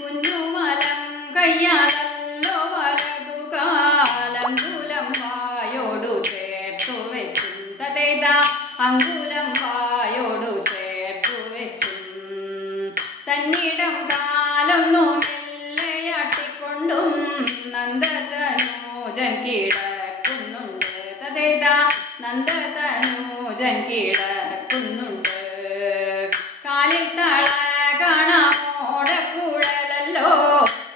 കുഞ്ഞുമലം കയ്യാലല്ലോ വലതു കാലങ്കുലം വായോടു ചേർത്തു വെച്ചും തതേതാ അങ്കുലം വായോടു ചേർത്തു വെച്ചും തന്നിടം കാലൊന്നു മെല്ലയാട്ടിക്കൊണ്ടും നന്ദതനൂജൻ കിടക്കുന്നുണ്ട് തതേതാ നന്ദതനൂജൻ കിടക്കുന്നുണ്ട് കാലിൽ തള കാണാമോടക്കുഴലല്ലോ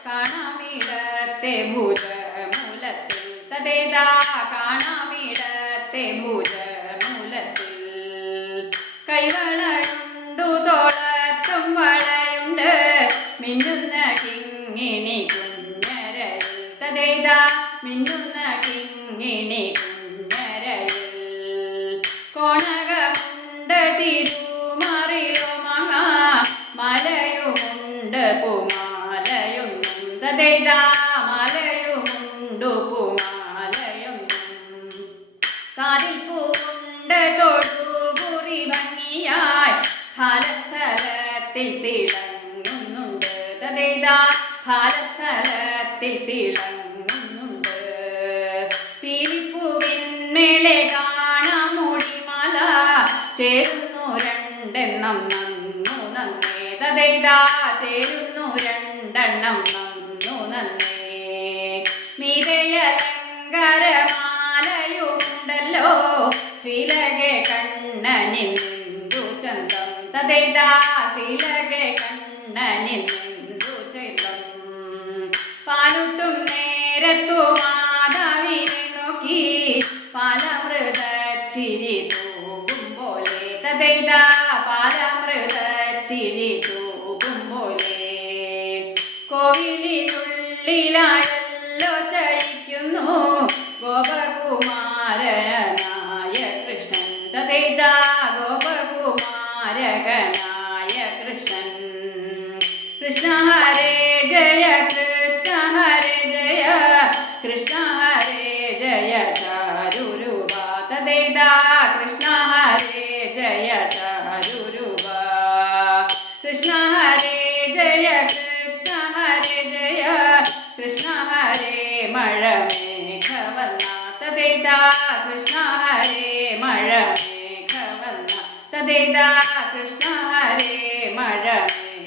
കാണാമിടത്തെ ഭുജമൂലത്തിൽ തതേതാ കാണാമിടത്തെ ഭുജമൂലത്തിൽ കൈവളയുണ്ടു തോളത്തും വളയുണ്ട് മിന്നുന്ന കിങ്ങിണി കുഞ്ഞരയിൽ തതേതാ മിന്നുന്ന കിങ്ങിണി കുഞ്ഞരയിൽ കോണകമുണ്ട് തിരുമറിലോ മങ്ങ മലയുമുണ്ട് പൂമാലയൊന്നും തതേതാ മലയുമുണ്ടു പൂമാലയൊന്നും കാതിൽ പൂവുണ്ട് തൊടുകുറി ഭംഗിയായി ഫലസ്ഥലത്തിൽ തിളങ്ങുന്നുണ്ട് തതേതാ ഫലസ്ഥലത്തിൽ തിളങ്ങുന്നുണ്ട് പീലിപ്പൂവിന്മേലെ കാണാം മുടിമല ചേരുന്നു രണ്ടെണ്ണം നന്നു നന്നേ തതേതാ ചേരുന്നു രണ്ടെണ്ണം നന്നു നന്നേ മീതയലങ്കരമാലയുണ്ടല്ലോ ശ്രീലകെ കണ്ണനിന്ദു ചന്തം തതേതാ ശ്രീലകെ കണ്ണനിന്ദു ചന്തം പാലുട്ടും നേരത്തു മാതാവിനെ നോക്കി പാലമൃത ചിരി തൂകും പോലെ തതേതാ പാലമൃത ചിരി തൂകും പോലെ കോവിലിനുള്ളിലായല്ലോ ശയിക്കുന്നു ഗോപകുമാരനായ കൃഷ്ണൻ തതേതാ ഗോപകുമാരകനായ കൃഷ്ണൻ കൃഷ്ണ ഹരേ ജയ കൃഷ്ണ ഹരേ ജയ കൃഷ്ണ ഹരേ ജയ ചാരുരൂപ തതേതാ കൃഷ്ണ ഹരേ ജയ ചാരുരൂപ കൃഷ്ണ ഹരേ ജയ കൃഷ്ണ ഹരേ ജയ കൃഷ്ണ ഹരേ മഴമേഘവർണ്ണ തതേതാ കൃഷ്ണ ഹരേ മഴമേഘവർണ്ണ തതേതാ കൃഷ്ണ ഹരേ മഴമേഘവർണ്ണ